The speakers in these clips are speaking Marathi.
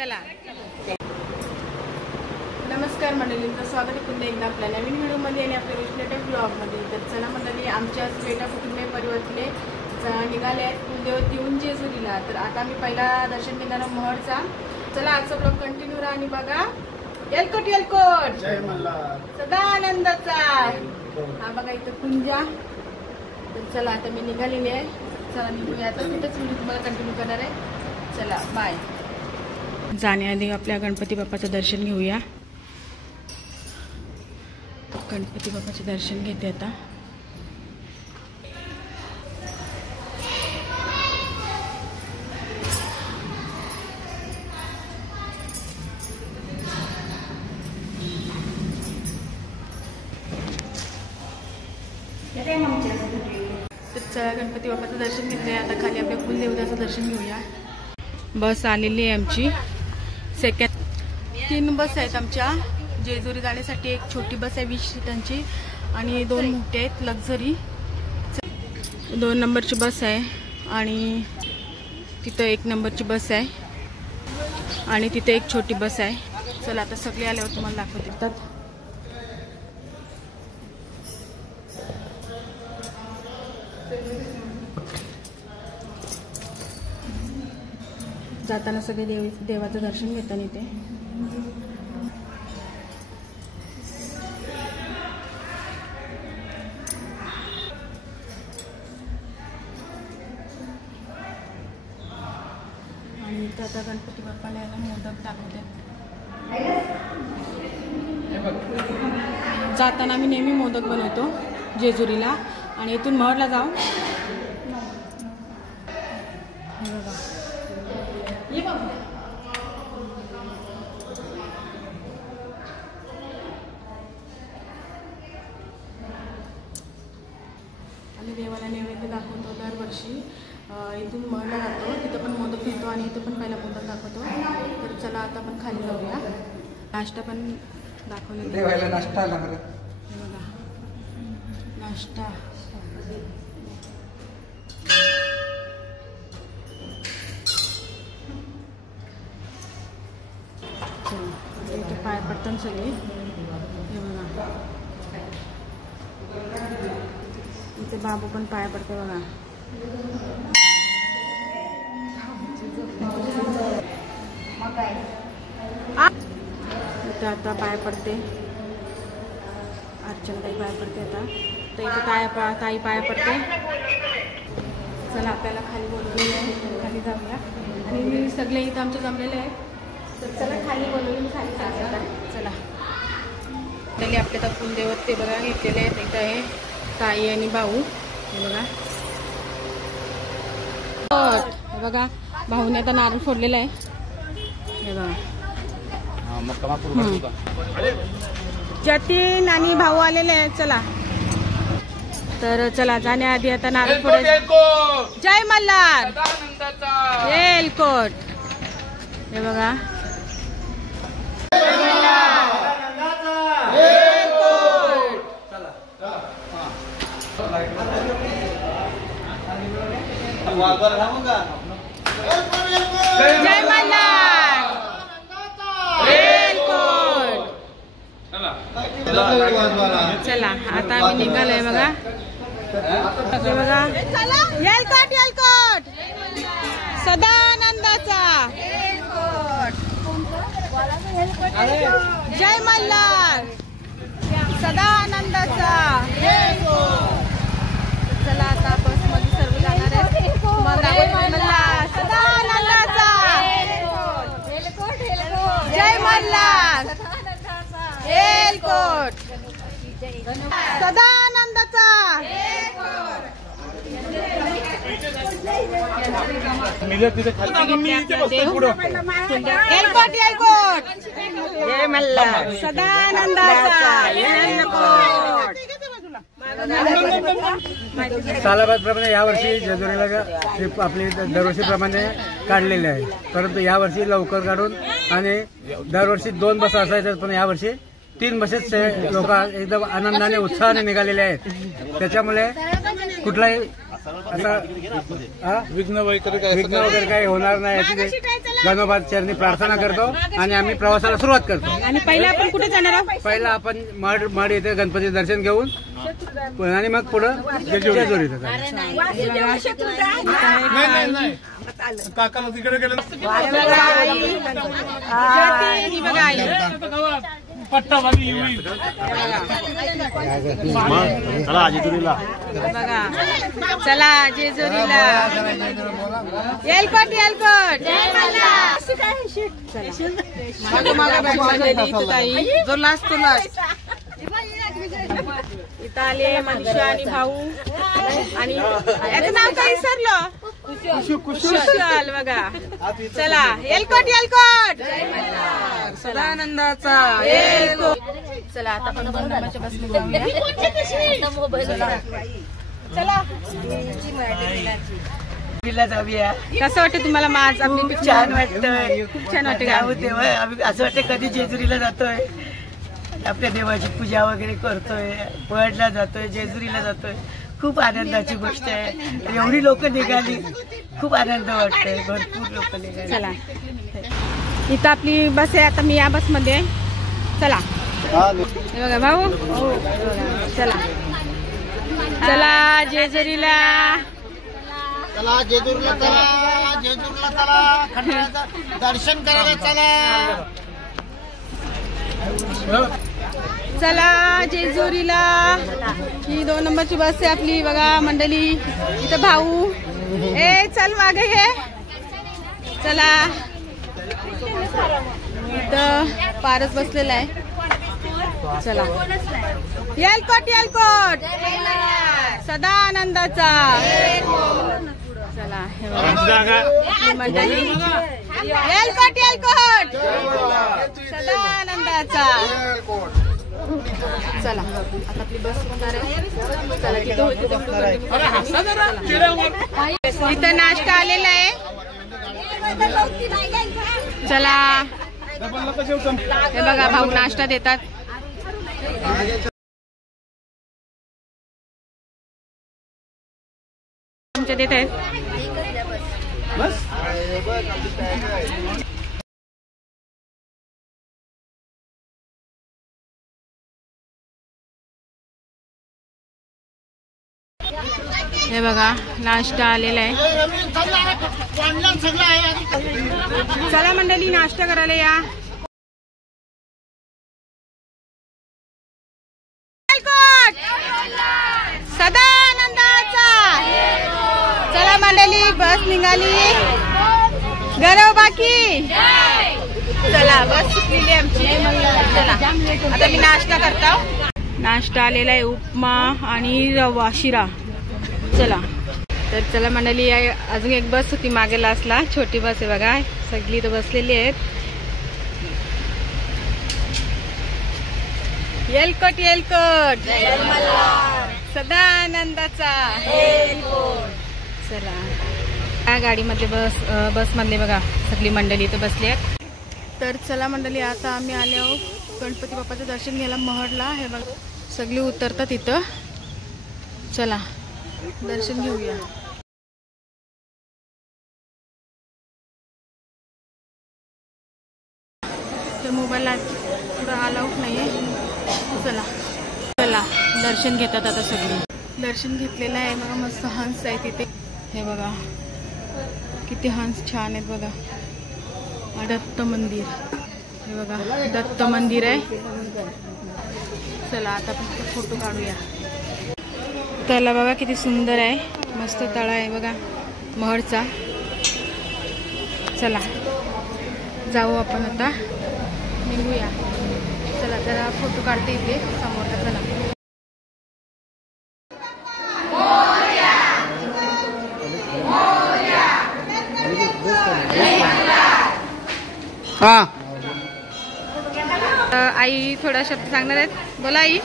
चला. नमस्कार मंडळींचं स्वागत आहे पुन्हा एकदा आपल्या नवीन व्हिडिओमध्ये आणि आपल्या रिलेटेड ब्लॉगमध्ये. तर चला मंडळी, आमच्या बेटा कुटुंबे परिवारातले निघाले आहेत कुलदेवत येऊन जेजुरीला. तर आता मी पहिला दर्शन घेणार महडचा. चला आजचा ब्लॉग कंटिन्यू राहा आणि बघा. येलकोट येलकोट सदा आनंदाचा. हा बघा इथं कुंजा. तर चला आता मी निघालेली आहे. चला निघूया आता. तिथंच व्हिडिओ तुम्हाला कंटिन्यू करणार आहे. चला बाय. जाण्याआधी आपल्या गणपती बाप्पाचं दर्शन घेऊया. गणपती बाप्पाचे दर्शन घेते आता. तर चला गणपती बाप्पाचं दर्शन घेतलंय. आता खाली आपल्या कुलदेवताचं दर्शन घेऊया. बस आलेली आहे आमची. सेकंड 3 बस आहेत आमच्या जेजुरी जाण्यासाठी. एक छोटी बस आहे 20 सीटांची आणि 2 मोठे आहेत लक्झरी. 2 नंबरची बस आहे आणि तिथं 1 नंबरची बस आहे आणि तिथे एक छोटी बस आहे. चला आता सगळे आल्यावर तुम्हाला दाखवते. येतात जाताना सगळे देवाचं दर्शन घेताना इथे. आणि इथं आता गणपती बाप्पाला यायला मोदक दाखवते. जाताना आम्ही नेहमी मोदक बनवतो जेजुरीला आणि इथून महडला जाऊ. आम्ही देवाला नैवेद्य दाखवतो दरवर्षी. इथून महडला जातो, तिथं पण मोदक घेतो आणि इथं पण पहिला मोदक दाखवतो. तर चला आता आपण खाली जाऊया. नाश्ता पण दाखवले. देवाला नाश्ता आला बघा. नाश्ता इथे पाय पडतात सगळे. हे बघा इथे बाबू पण पाय पडते बघा. इथे आता पाय पडते. अर्चना ताई पाय पडते आता. तर इथे ताई पाय पडते. चला आपल्याला खाली बोलवलेलं खाली जाऊया. आणि सगळे इथं आमचे जमलेले आहेत. तर चला खाली बोलवून खाली जायचं. चला आपले आता कुलदेवत ते बघा घेतलेले आहेत. इथं आहे ताई आणि भाऊ. हे बघा हे बघा भाऊने आता नारळ फोडलेला आहे. हे बघा जतीन आणि भाऊ आलेले आहेत. चला तर चला जाण्याआधी आता नारळ फोडायचं. जय मल्हार येलकोट. हे बघा जय मल्हार येलकोट. चला आता आम्ही निघालोय बघा. बघा येलकोट येलकोट सदा आनंदाचा. जय मल्हार सदा आनंदाचा. चला आता बस मध्ये सर्व जाणार आहे. मल्हार सदा आनंदाचा. जय मल्हार येलकोट सदा आनंदाचा. येलकोट येलकोट जय मल्हार सदा आनंदाचा. येलकोट. सालाबादप्रमाणे यावर्षी जेजुरीला ट्रिप आपली दरवर्षीप्रमाणे काढलेली आहे. परंतु यावर्षी लवकर काढून आणि दरवर्षी 2 बस असायच्या पण यावर्षी 3 बसेस लोक एकदम आनंदाने उत्साहाने निघालेले आहेत. त्याच्यामुळे कुठलाही विघ्न वगैरे काही होणार नाही याची गणोबा चरणी प्रार्थना करतो आणि आम्ही प्रवासाला सुरुवात करतो। आणि पहिला आपण कुठे जाणार आहोत? पहिला आपण मड येथे गणपती दर्शन घेऊन आणि मग पुढं जेजुरी काकाला तिकडे गेलं पट्टा होईल। चला जेजुरीला बघा, चला जेजुरीला एलकोट जो लास्ट इथं आले मनीषा आणि भाऊ आणि याचं नाव काय विसरलो, कुशल बघा। चला एलकोट सदानंदाचा चला आता आपण 2 नंबरच्या बसमध्ये जाऊया। कसं वाटतं तुम्हाला माझ आपली? छान वाटतंय, खूप छान वाटतं। असं वाटतं कधी जेजुरीला जातोय, आपल्या देवाची पूजा वगैरे करतोय, पळला जातोय, जेजुरीला जातोय। खूप आनंदाची गोष्ट आहे। एवढी लोक निघाली, खूप आनंद वाटतोय, भरपूर लोक निघाली। चला इथं आपली बस आहे, आता मी या बसमध्ये आहे। चला हे बघा भाऊ, चला चला जेजुरीला चला जेजुरीला चला दर्शन करायला चला। चला जेजुरीला, ही 2 नंबरची बस आहे आपली बघा मंडळी। इथं भाऊ चल मागे घे, चला इथं पारस बसलेला आहे। चला एलकोट सदानंदाचा चला हे बघा मंडळी, एलकोट सदानंदाचा। चला आता आपली बस होणार आहे। चला इथं नाश्ता आलेला आहे। चला हे बघा भाऊ नाश्ता देतात। आमच्या देत आहेत हे बघा नाश्ता आलेला आहे। चला मंडळी नाश्ता करायला या। सदानंदाचा चला मंडळी बस निघाली, गणोबा की चला बस सुटलेली आमची। चला आता मी नाश्ता करतो। नाश्ता आलेला आहे उपमा आणि रवा शिरा। चला तर चला मंडळी अजून एक बस होती मागे लास्टला, छोटी बस आहे बघा, सगळी इथं बसलेली आहेत। एलकोट सदानंदाचा चला या गाडीमधले बस मधले बघा सगळी मंडळी इथं बसली आहेत। तर चला मंडळी आता आम्ही आले आहोत गणपती बाप्पाचं दर्शन घ्यायला महडला। हे बघा सगळी उतरतात इथं, चला दर्शन घेऊया। तर मोबाईलला थोडं अलाउड नाहीये। चला चला दर्शन घेतात आता सगळे। दर्शन घेतलेलं आहे बघा, मस्त हंस आहे तिथे। हे बघा किती हंस छान आहेत बघा। दत्त मंदिर, हे बघा दत्त मंदिर आहे। चला आता आपण फोटो काढूया। त्याला बघा किती सुंदर आहे, मस्त तळा आहे बघा महडचा। चला जाऊ आपण आता, निघूया। चला जरा फोटो काढते इथे समोरचा। चला आई थोडा शब्द सांगणार आहेत, बोला आई।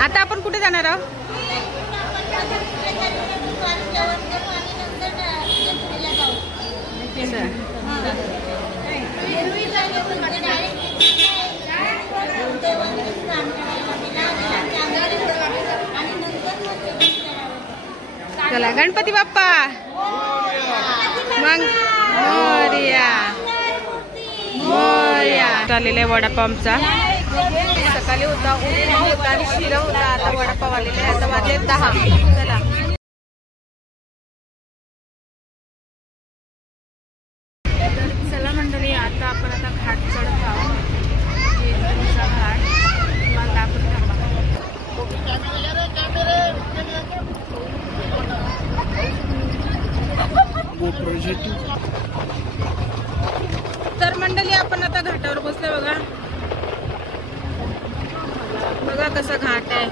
आता आपण कुठे जाणार आहोत? चला गणपती बाप्पा मग मोरया मोरया. आलेला आहे वडापाव आमचा. सकाळी होता उपमा होता आणि शिरा होता. आता वडापाव आलेला आहे. आता वाजले 10. चला चला मंडळी आता आपण आता घाट चढत आहोत. जेजुरीचा घाट तुम्हाला दाखवून थांबा. तर मंडळी आपण आता घाटावर बसलोय. बघा बघा कसा घाट आहे.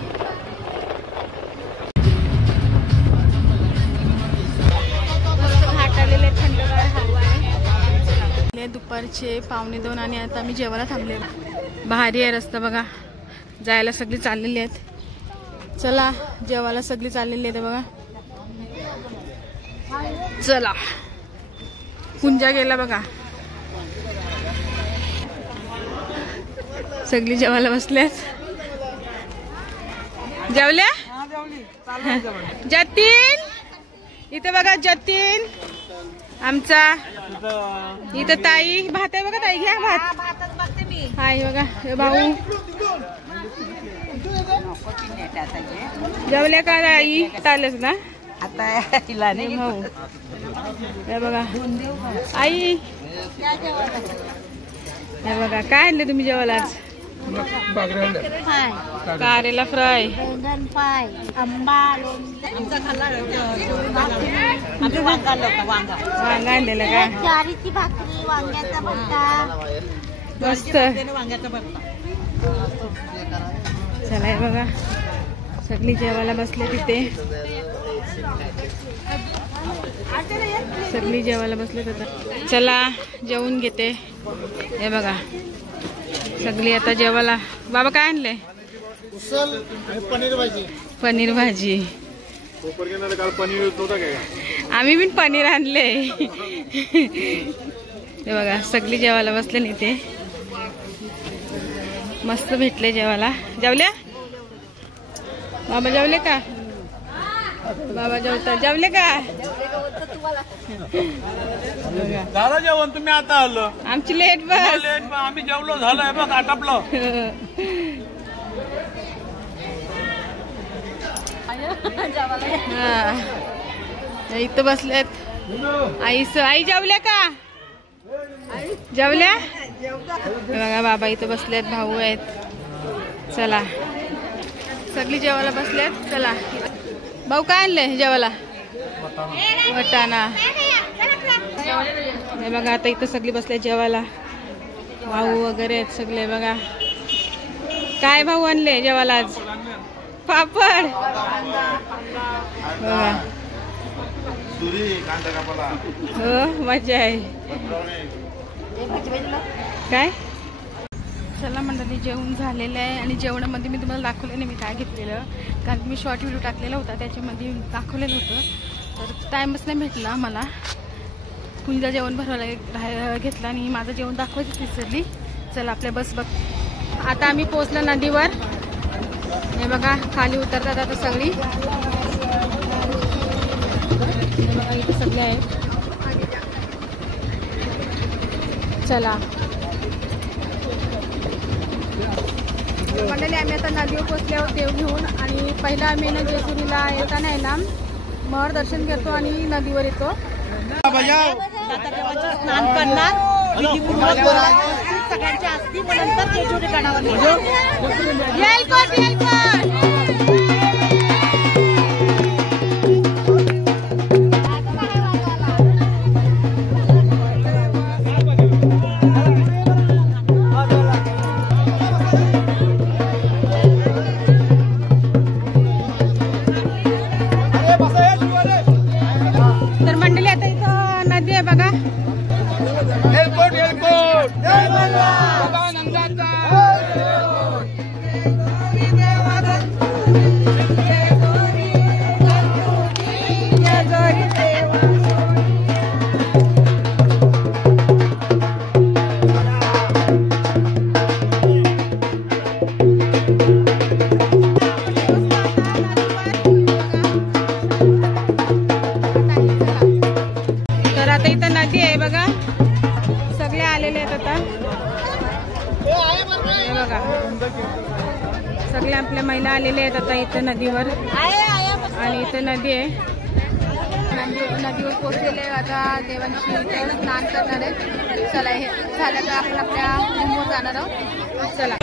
घाट आलेले थंडगार हवा आहे. दुपारचे 1:45 आणि आता मी जेवायला थांबले. भारी आहे रस्ता बघा. जायला सगळी चाललेली आहेत. चला जेवायला सगळी चाललेली आहेत बघा. चला कुंजा गेला बघा. सगळी जेवायला बसल्यात. जेवल्या जतीन इथे बघा. जतीन आमचा इथं ताई भात आहे बघा. ताई घ्या भात. हाय बघा हे भाऊ जेवल्या का ताई? चालच ना आता तिला नाही भाऊ. हे बघा आई हे बघा काय आणले तुम्ही जेवायला आज? कारेला फ्राय वांगा आणलेला का? ज्वारीची भाकरी वांग्याचा भरता मस्त. चला हे बघा सगळी जेवायला बसले तिथे. सगळी जेवायला बसले तिथे. चला जेवून घेते. हे बघा सगळी आता जेवायला. बाबा काय आणले? पनीर भाजी. पनीर भाजी. आम्ही पण पनीर आणले. हे बघा सगळी जेवायला बसले नाही ते. मस्त भेटले जेवायला. जेवल्या बाबा? जेवले का बाबा? जेवले का? झालं जेवण तुम्ही आता आलो. आमची लेट बस. आम्ही जेवलो झालंय बघ आटपलं. इथं बसलेत. आई जेवल्या का? जेवल्या बघा. बाबा इथं बसलेत. भाऊ आहेत. चला सगळी जेवायला बसलेत. चला भाऊ काय आणले जेवायला? वटाणा. हे बघा आता इथं सगळी बसले जेवायला. भाऊ वगैरे आहेत सगळे बघा. काय भाऊ आणले जेवायला आज? पापड बघा. हो मजा आहे. काय चला मंडळी जेवण झालेलं आहे. आणि जेवणामध्ये मी तुम्हाला दाखवलं नाही मी काय घेतलेलं. कारण मी शॉर्ट व्हिडिओ टाकलेला होता त्याच्यामध्ये दाखवलेलं होतं. तर टाईमच नाही भेटला मला. कुणीला जेवण भरवायला घेतलं आणि माझं जेवण दाखवायची विसरली. चला आपल्या बस बघ. आता आम्ही पोहोचलो नदीवर. हे बघा खाली उतरतात आता सगळी. हे बघा इथे सगळे आहेत. चला मंडळी आम्ही आता नदीवर पोहोचल्यावर देव घेऊन. आणि पहिला आम्ही ना जेजुरीला येताना आहे ना महर दर्शन घेतो आणि नदीवर येतो. स्नान करणार सगळ्यांच्या असती नंतर जेजुरी गडावर. तर मंडळी आता इथं नदी आहे बघा. आहेत आता. हे बघा सगळ्या आपल्या महिला आलेल्या आहेत आता इथं नदीवर आणि इथं नदी आहे. नदीवर पोहोचलेले आता देवांची स्नान करणार आहेत. चला हे झालं तर आपण आपल्या रूमवर जाणार आहोत. चला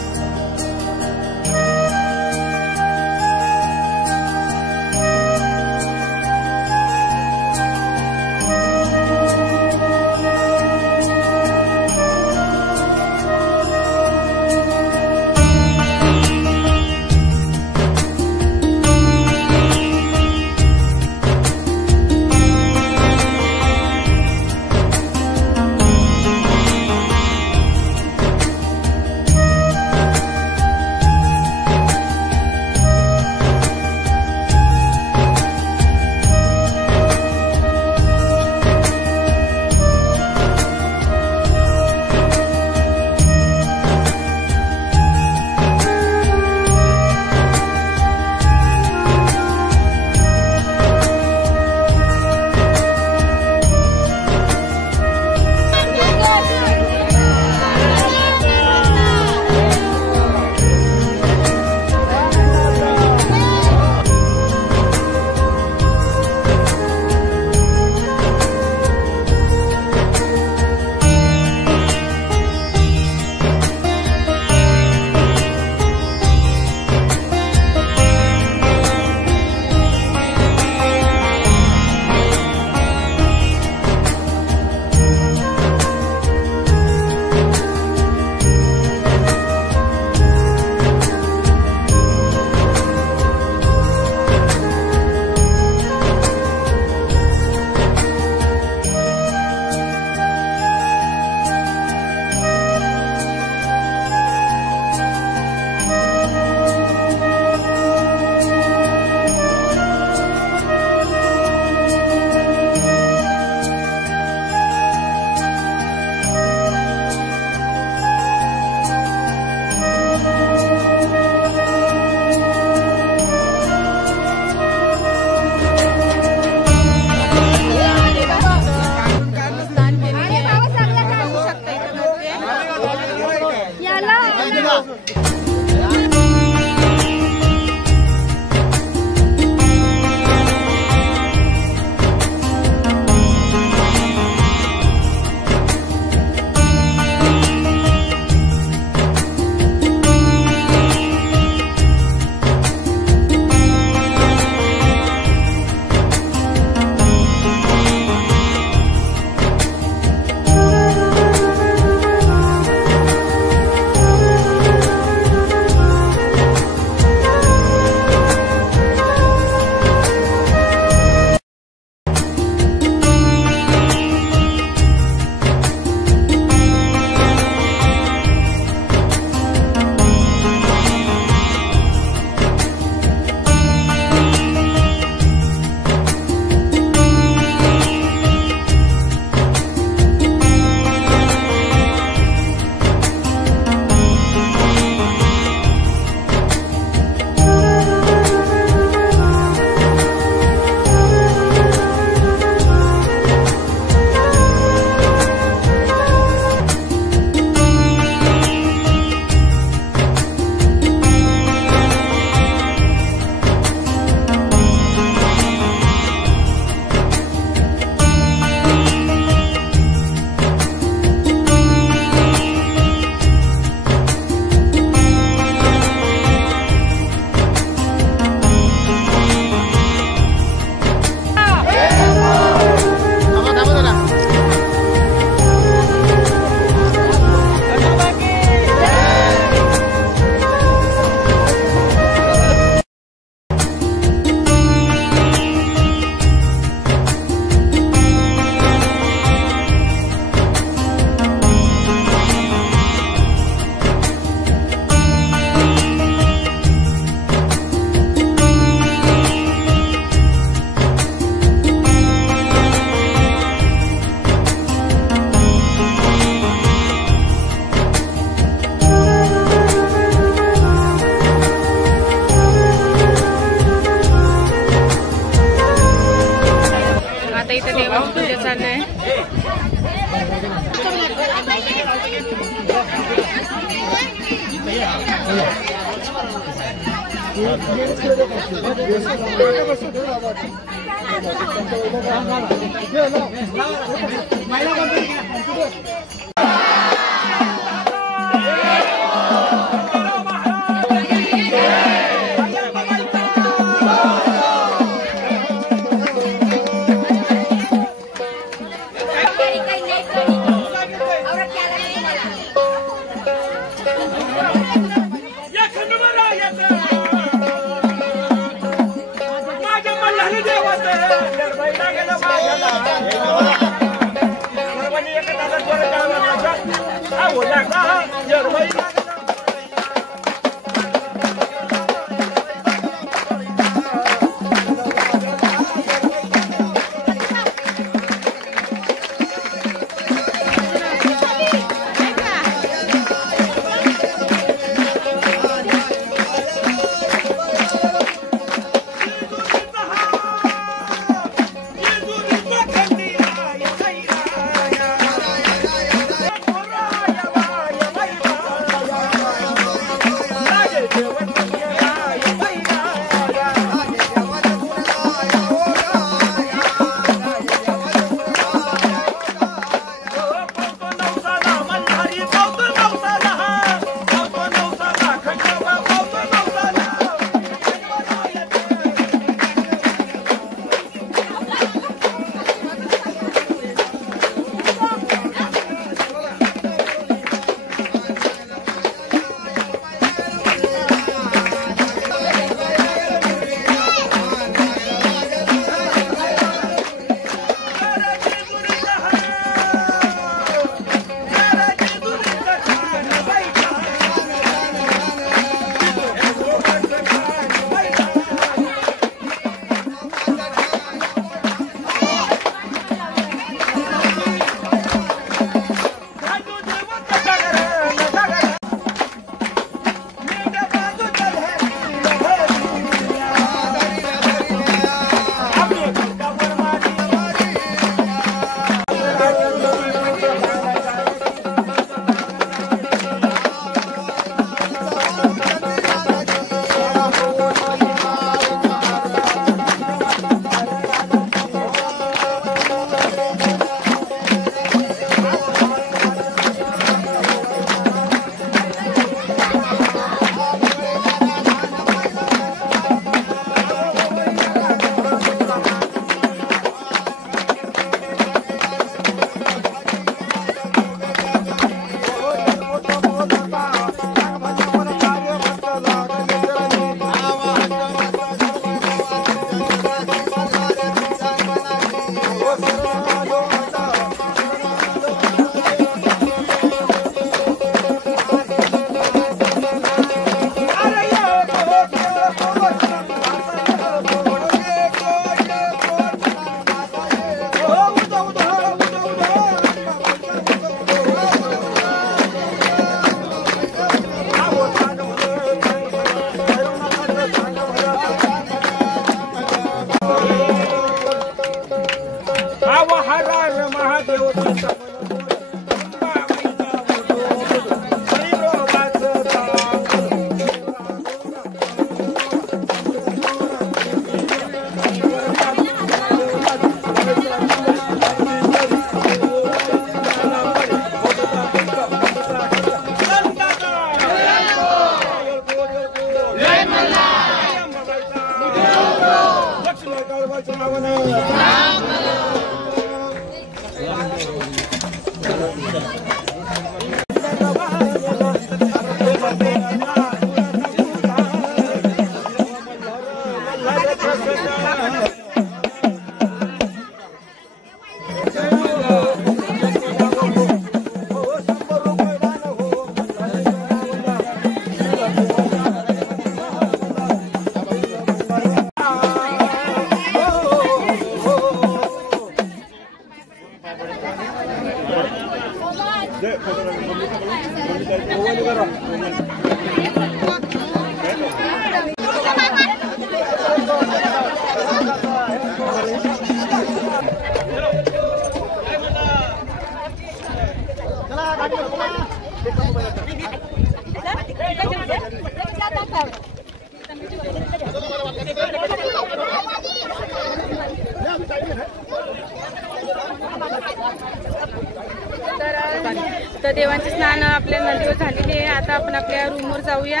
तर देवांचे स्नान आपल्या नदीवर झालेले आहे. आता आपण आपल्या रूमवर जाऊया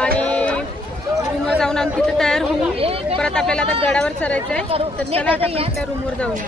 आणि रूमवर जाऊन आम्ही तिथे तयार होऊ. परत आपल्याला आता गडावर चढायचं आहे. तर चला आता आपण आपल्या रूमवर जाऊया.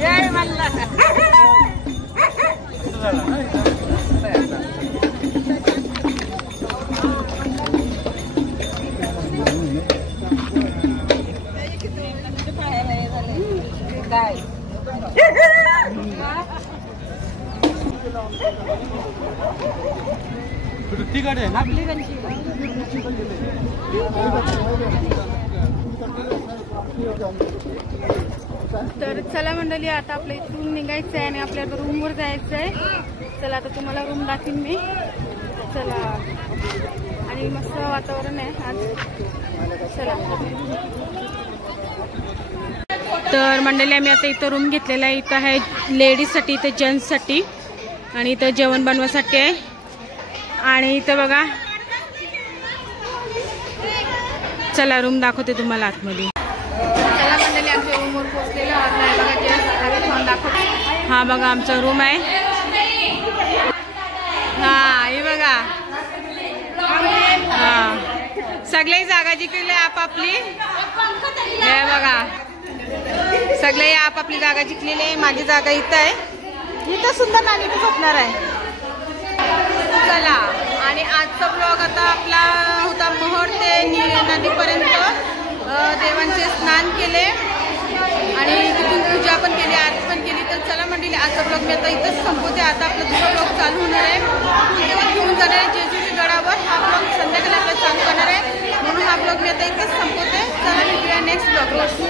जय मल्हार. तर चला मंडळी, आता आपल्या इथून निघायचं आहे आणि आपल्या रूमवर जायचं आहे. चला आता तुम्हाला रूम दाखवीन मी. चला, आणि मस्त वातावरण आहे आज. चला. तर मंडळी आम्ही आता इथं रूम घेतलेला आहे. इथं आहे लेडीजसाठी, इथं जेंट्ससाठी आणि इथं जेवण बनवायसाठी आहे. आणि इथं बघा, चला रूम दाखवते तुम्हाला आतमध्ये. चला मंडळी, आमच्या रूमवर पोहोचलेलो आहोत. बघा जेंट्स दाखवते. हा बघा आमचा रूम आहे. हा हे बघा, हा सगळी जागा जिंकली आपापली. हे बघा सगळे आपापली जागा जिंकलेली आहे. माझी जागा इथं आहे. इथं सुंदर नाणी इथं झोपणार आहे. चला, आणि आजचा ब्लॉग आता आपला होता मोहोळ ते नदीपर्यंत. देवांचे स्नान केले आणि तिथून पूजा पण केली, आरती पण केली. तर चला मंडळी, आजचा ब्लॉग मी आता इथंच संपवते. आता आपला दुसरा ब्लॉग चालू होणार आहे. तेव्हा घेऊन जाणार आहे जेजुरी गडावर. हा ब्लॉग संध्याकाळी आपल्याला चालू करणार आहे, म्हणून हा ब्लॉग मी आता इथंच संपवते. चला भेटूया नेक्स्ट ब्लॉग.